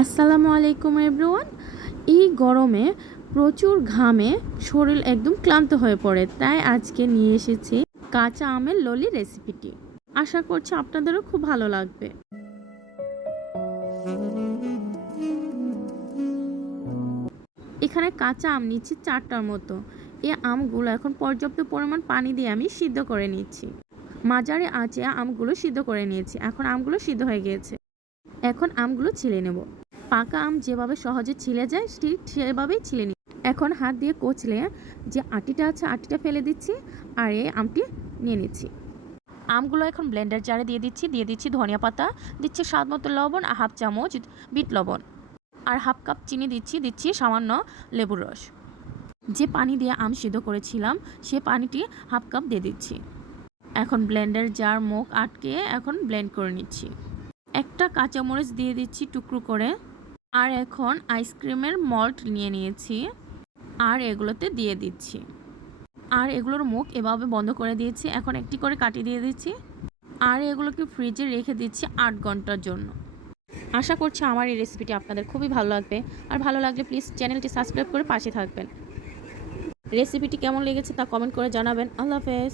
আসসালামু আলাইকুম এভরিওয়ান। এই গরমে প্রচুর ঘামে শরীর একদম ক্লান্ত হয়ে পড়ে, তাই আজকে নিয়ে এসেছি কাঁচা আমের ললি রেসিপিটি। আশা করছি আপনাদেরও খুব ভালো লাগবে। এখানে কাঁচা আম নিচ্ছি চারটার মতো। এই আমগুলো এখন পর্যাপ্ত পরিমাণ পানি দিয়ে আমি সিদ্ধ করে নিচ্ছি। মাজারে আঁচে আমগুলো সিদ্ধ করে নিয়েছি। এখন আমগুলো সিদ্ধ হয়ে গিয়েছে। এখন আমগুলো ছিলে নেব। পাকা আম যেভাবে সহজে ছিলে যায়, ঠিক সেভাবেই ছিলে নিই এখন হাত দিয়ে কচলে যে আটিটা আছে, আটিটা ফেলে দিচ্ছি আর এই আমটি নিয়ে নিচ্ছি। আমগুলো এখন ব্লেন্ডার জারে দিয়ে দিচ্ছি দিয়ে দিচ্ছি ধনিয়া পাতা, দিচ্ছি স্বাদ মতো লবণ আর হাফ চামচ বিট লবণ। আর হাফ কাপ চিনি দিচ্ছি দিচ্ছি সামান্য লেবুর রস। যে পানি দিয়ে আম সিদ্ধ করেছিলাম, সে পানিটি হাফ কাপ দিয়ে দিচ্ছি। এখন ব্লেন্ডার জার মুখ আটকে এখন ব্লেন্ড করে নিচ্ছি। একটা কাঁচামরিচ দিয়ে দিচ্ছি টুকরো করে। আর এখন আইসক্রিমের মল্ট নিয়ে নিয়েছি আর এগুলোতে দিয়ে দিচ্ছি। আর এগুলোর মুখ এভাবে বন্ধ করে দিয়েছি। এখন একটি করে কাটি দিয়ে দিচ্ছি। আর এগুলোকে ফ্রিজে রেখে দিচ্ছি আট ঘণ্টার জন্য। আশা করছি আমার এই রেসিপিটি আপনাদের খুবই ভালো লাগবে। আর ভালো লাগলে প্লিজ চ্যানেলটি সাবস্ক্রাইব করে পাশে থাকবেন। রেসিপিটি কেমন লেগেছে তা কমেন্ট করে জানাবেন। আল্লাহ হাফেজ।